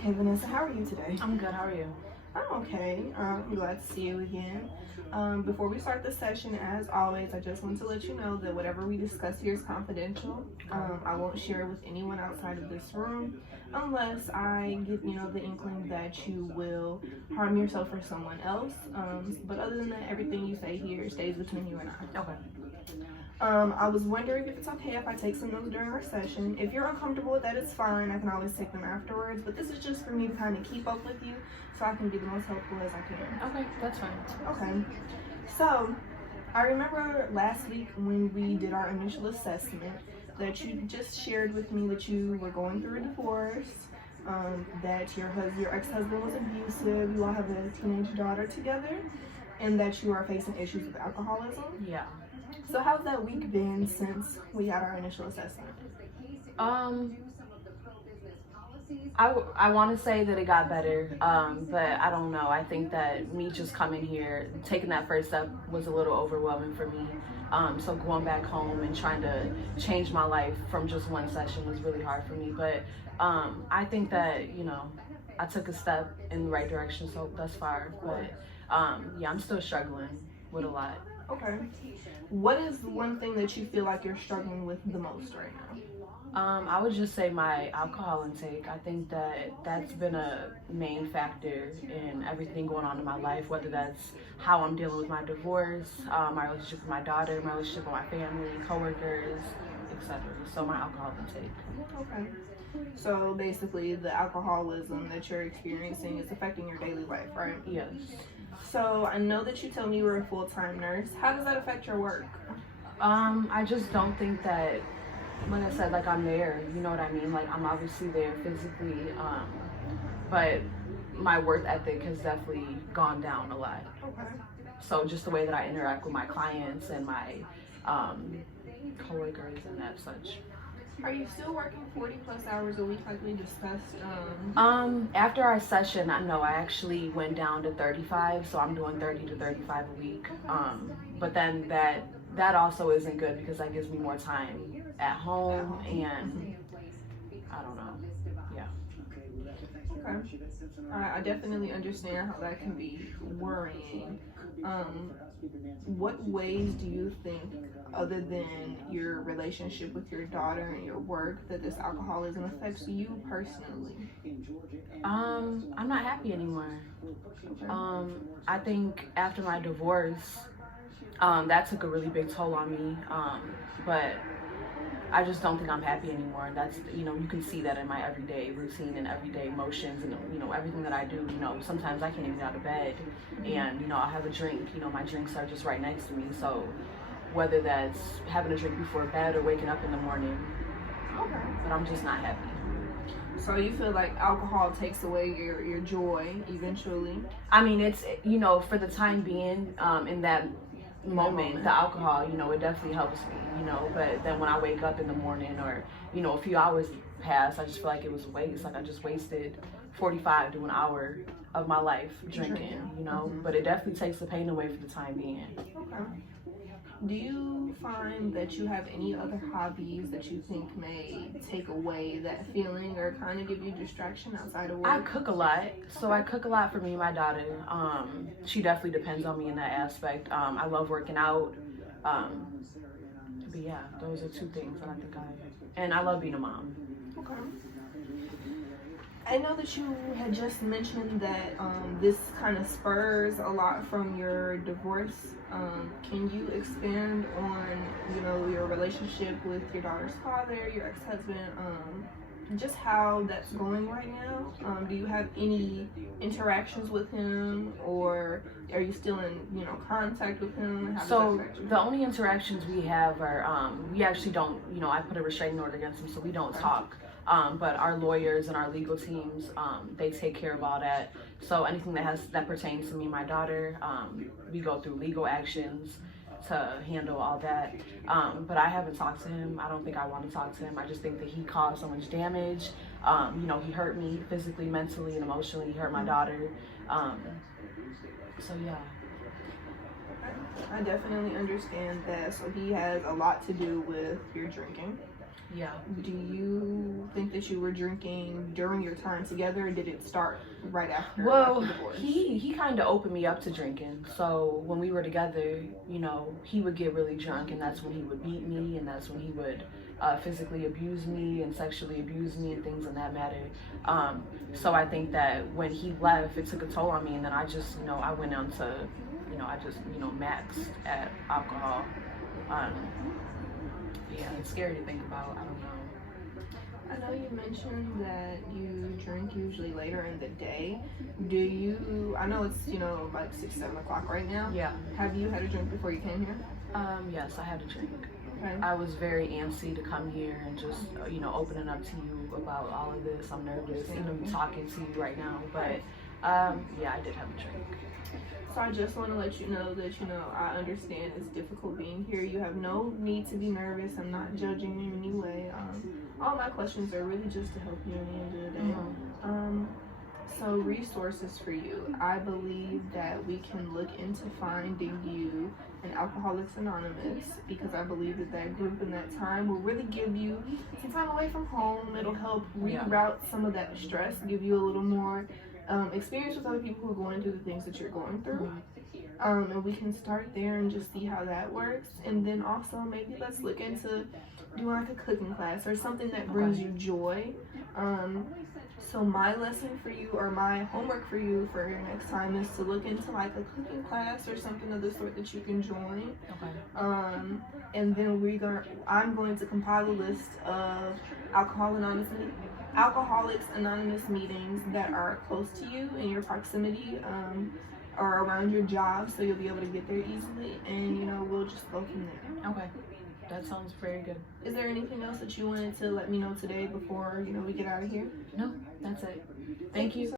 Okay, Vanessa, how are you today? I'm good. How are you? I'm okay. I'm glad to see you again. Before we start the session, as always, I just want to let you know that whatever we discuss here is confidential. I won't share with anyone outside of this room unless I get, the inkling that you will harm yourself or someone else. But other than that, everything you say here stays between you and I. Okay. I was wondering if it's okay if I take some notes during our session. If you're uncomfortable with that, it's fine. I can always take them afterwards. But this is just for me to kind of keep up with you so I can be the most helpful as I can. Okay, that's fine. Okay. So, I remember last week when we did our initial assessment that you just shared with me that you were going through a divorce, that your ex-husband was abusive, you all have a teenage daughter together, and that you are facing issues with alcoholism. Yeah. So how's that week been since we had our initial assessment? I want to say that it got better, but I don't know. I think that me just coming here, taking that first step was a little overwhelming for me. So going back home and trying to change my life from just one session was really hard for me. But I think that, I took a step in the right direction so thus far. But yeah, I'm still struggling with a lot. Okay. What is one thing that you feel like you're struggling with the most right now? I would just say my alcohol intake. I think that that's been a main factor in everything going on in my life, whether that's how I'm dealing with my divorce, my relationship with my daughter, my relationship with my family, coworkers, etc. So my alcohol intake. Okay. So basically the alcoholism that you're experiencing is affecting your daily life, right? Yes. So I know that you told me you were a full-time nurse. How does that affect your work? I just don't think that, like I said, like I'm there, you know what I mean? Like I'm obviously there physically, but my work ethic has definitely gone down a lot. Okay. So just the way that I interact with my clients and my coworkers and that such. Are you still working 40 plus hours a week like we discussed? After our session, I know I actually went down to 35, so I'm doing 30 to 35 a week. But then that also isn't good because that gives me more time at home and I don't know. Yeah. Okay. I definitely understand how that can be worrying. What ways do you think, other than your relationship with your daughter and your work, that this alcoholism affects you personally? I'm not happy anymore. I think after my divorce, that took a really big toll on me. But I just don't think I'm happy anymore. That's, you can see that in my everyday routine and everyday emotions and, everything that I do. Sometimes I can't even get out of bed and, I'll have a drink. My drinks are just right next to me. So whether that's having a drink before bed or waking up in the morning, Okay. but I'm just not happy. So you feel like alcohol takes away your joy eventually? I mean, it's, for the time being, in that moment, the alcohol, it definitely helps me, but then when I wake up in the morning or, a few hours pass, I just feel like it was a waste. Like I just wasted 45 to an hour of my life drinking, but it definitely takes the pain away for the time being. Okay. Do you find that you have any other hobbies that you think may take away that feeling or kind of give you distraction outside of work? I cook a lot. So I cook a lot for me and my daughter. She definitely depends on me in that aspect. I love working out. But yeah, those are two things that I think and I love being a mom. Okay. I know that you had just mentioned that this kind of spurs a lot from your divorce. Can you expand on, your relationship with your daughter's father, your ex-husband, just how that's going right now? Do you have any interactions with him, or are you still in, contact with him? How does that affect you? The only interactions we have are, we actually don't, I put a restraining order against him, so we don't talk. But our lawyers and our legal teams, they take care of all that. So anything that pertains to me and my daughter, we go through legal actions to handle all that. But I haven't talked to him. I don't think I want to talk to him. I just think that he caused so much damage. He hurt me physically, mentally, and emotionally. He hurt my daughter. So yeah. I definitely understand that. So he has a lot to do with your drinking. Yeah. Do you think that you were drinking during your time together, or did it start right after Well, the divorce? he kind of opened me up to drinking. So when we were together, you know, he would get really drunk, and that's when he would beat me, and that's when he would physically abuse me and sexually abuse me and things in that matter. So I think that when he left, it took a toll on me, and then I just, you know, I went on to, you know, I just, you know, maxed at alcohol. Yeah, it's scary to think about. I don't know. I know you mentioned that you drink usually later in the day. Do you, I know it's, you know, like 6, 7 o'clock right now. Yeah. Have you had a drink before you came here? Yes, I had a drink. Okay. I was very antsy to come here and just, you know, opening up to you about all of this. I'm nervous, even talking to you right now. But, yeah, I did have a drink. So I just want to let you know that, you know, I understand it's difficult being here. You have no need to be nervous. I'm not judging you in any way. All my questions are really just to help you in the end of the day. So resources for you. I believe that we can look into finding you an Alcoholics Anonymous, because I believe that that group and that time will really give you some time away from home. It'll help reroute some of that stress, give you a little more experience with other people who are going through the things that you're going through. And we can start there and just see how that works. And then also maybe let's look into doing like a cooking class or something that brings you joy. So my lesson for you, or my homework for you for your next time, is to look into like a cooking class or something of the sort that you can join. Okay. And then I'm going to compile a list of Alcoholics Anonymous meetings that are close to you in your proximity, or around your job, so you'll be able to get there easily. And you know, we'll just go from there. Okay. That sounds very good. Is there anything else that you wanted to let me know today before, you know, we get out of here? No, that's it. Thank you.